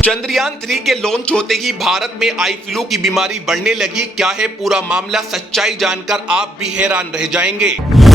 चंद्रयान 3 के लॉन्च होते ही भारत में आई फ्लू की बीमारी बढ़ने लगी। क्या है पूरा मामला, सच्चाई जानकर आप भी हैरान रह जाएंगे।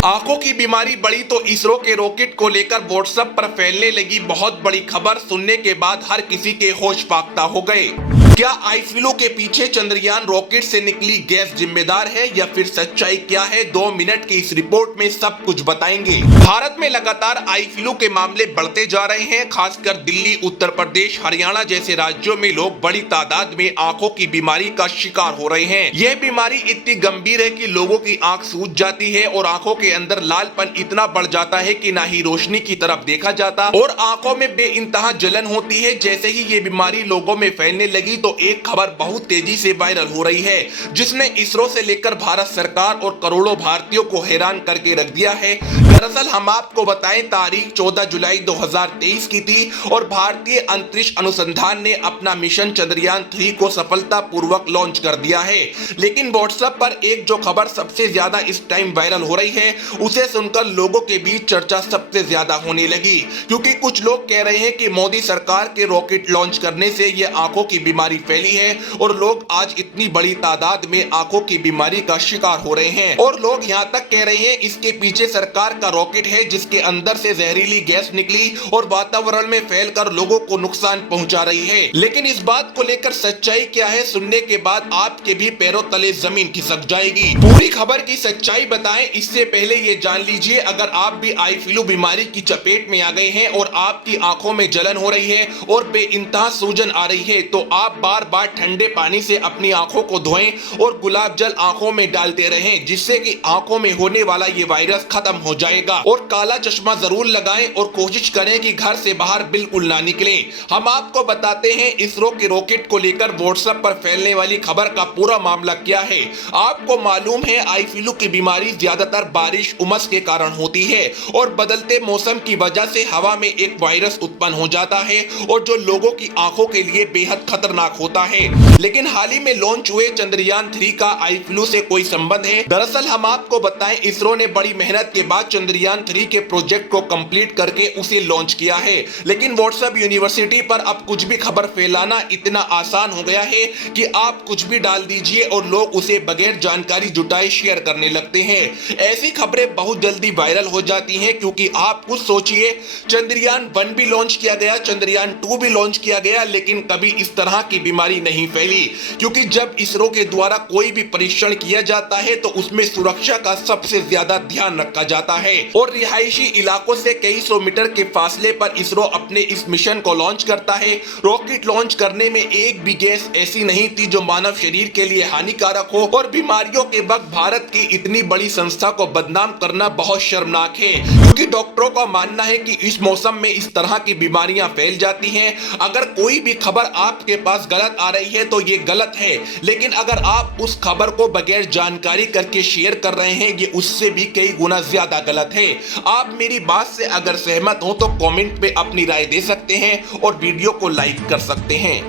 आंखों की बीमारी बढ़ी तो इसरो के रॉकेट को लेकर व्हाट्सएप पर फैलने लगी बहुत बड़ी खबर। सुनने के बाद हर किसी के होश फाख्ता हो गए। क्या आई फ्लू के पीछे चंद्रयान रॉकेट से निकली गैस जिम्मेदार है या फिर सच्चाई क्या है? 2 मिनट की इस रिपोर्ट में सब कुछ बताएंगे। भारत में लगातार आई फ्लू के मामले बढ़ते जा रहे हैं। खासकर दिल्ली, उत्तर प्रदेश, हरियाणा जैसे राज्यों में लोग बड़ी तादाद में आंखों की बीमारी का शिकार हो रहे हैं। यह बीमारी इतनी गंभीर है कि लोगों की आंख सूज जाती है और आंखों के अंदर लालपन इतना बढ़ जाता है कि ना ही रोशनी की तरफ देखा जाता और आंखों में बेइंतहा जलन होती है। जैसे ही ये बीमारी लोगों में फैलने लगी तो एक खबर बहुत तेजी से वायरल हो रही है, जिसने इसरो से लेकर भारत सरकार और करोड़ों भारतीयों को हैरान करके रख दिया है। दरअसल हम आपको बताएं, तारीख 14 जुलाई 2023 की थी और भारतीय अंतरिक्ष अनुसंधान ने अपना मिशन चंद्रयान 3 को सफलतापूर्वक लॉन्च कर दिया है। लेकिन व्हाट्सएप पर एक जो खबर सबसे ज्यादा इस टाइम वायरल हो रही है, उसे सुनकर लोगों के बीच चर्चा सबसे ज्यादा होने लगी, क्योंकि कुछ लोग कह रहे हैं कि मोदी सरकार के रॉकेट लॉन्च करने से यह आंखों की बीमारी फैली है और लोग आज इतनी बड़ी तादाद में आंखों की बीमारी का शिकार हो रहे हैं। और लोग यहाँ तक कह रहे हैं इसके पीछे सरकार का रॉकेट है, जिसके अंदर से जहरीली गैस निकली और वातावरण में फैलकर लोगों को नुकसान पहुंचा रही है। लेकिन इस बात को लेकर सच्चाई क्या है, सुनने के बाद आपके भी पैरों तले जमीन खिसक जाएगी। पूरी खबर की सच्चाई बताएं इससे पहले ये जान लीजिए, अगर आप भी आई फ्लू बीमारी की चपेट में आ गए हैं और आपकी आंखों में जलन हो रही है और बेइंतहा सूजन आ रही है, तो आप बार बार ठंडे पानी से अपनी आंखों को धोएं और गुलाब जल आंखों में डालते रहें, जिससे कि आंखों में होने वाला ये वायरस खत्म हो जाएगा। और काला चश्मा जरूर लगाएं और कोशिश करें कि घर से बाहर बिल्कुल ना निकलें। हम आपको बताते हैं इसरो के रॉकेट को लेकर व्हाट्सएप पर फैलने वाली खबर का पूरा मामला क्या है। आपको मालूम है आई फ्लू की बीमारी ज्यादातर बारिश, उमस के कारण होती है और बदलते मौसम की वजह से हवा में एक वायरस उत्पन्न हो जाता है और जो लोगों की आंखों के लिए बेहद खतरनाक होता है। लेकिन हाल ही में लॉन्च हुए चंद्रयान 3 का आई फ्लू से कोई संबंध है? दरअसल हम आपको बताएं, इसरो ने बड़ी मेहनत के बाद चंद्रयान 3 के प्रोजेक्ट को कंप्लीट करके उसे लॉन्च किया है। लेकिन व्हाट्सएप यूनिवर्सिटी पर अब कुछ भी खबर फैलाना इतना आसान हो गया है कि आप कुछ भी डाल दीजिए और लोग उसे बगैर जानकारी जुटाए शेयर करने लगते हैं। ऐसी खबरें बहुत जल्दी वायरल हो जाती हैं, क्योंकि आप कुछ सोचिए, चंद्रयान 1 भी लॉन्च किया गया, चंद्रयान 2 भी लॉन्च किया गया, लेकिन कभी इस तरह की बीमारी नहीं फैली। क्योंकि जब इसरो के द्वारा कोई भी परीक्षण किया जाता है तो उसमें सुरक्षा का सबसे ज्यादा ध्यान रखा जाता है और रिहायशी इलाकों से कई सौ मीटर के फासले पर इसरो अपने इस मिशन को लॉन्च करता है। रॉकेट लॉन्च करने में एक भी गैस ऐसी नहीं थी जो मानव शरीर के लिए हानिकारक हो और बीमारियों के वक्त भारत की इतनी बड़ी संस्था को बदनाम करना बहुत शर्मनाक है, क्योंकि डॉक्टरों का मानना है कि इस मौसम में इस तरह की बीमारियां फैल जाती हैं। अगर कोई भी खबर आपके पास गलत आ रही है तो ये गलत है, लेकिन अगर आप उस खबर को बगैर जानकारी करके शेयर कर रहे हैं, ये उससे भी कई गुना ज्यादा गलत है। आप मेरी बात से अगर सहमत हो तो कमेंट पे अपनी राय दे सकते हैं और वीडियो को लाइक कर सकते हैं।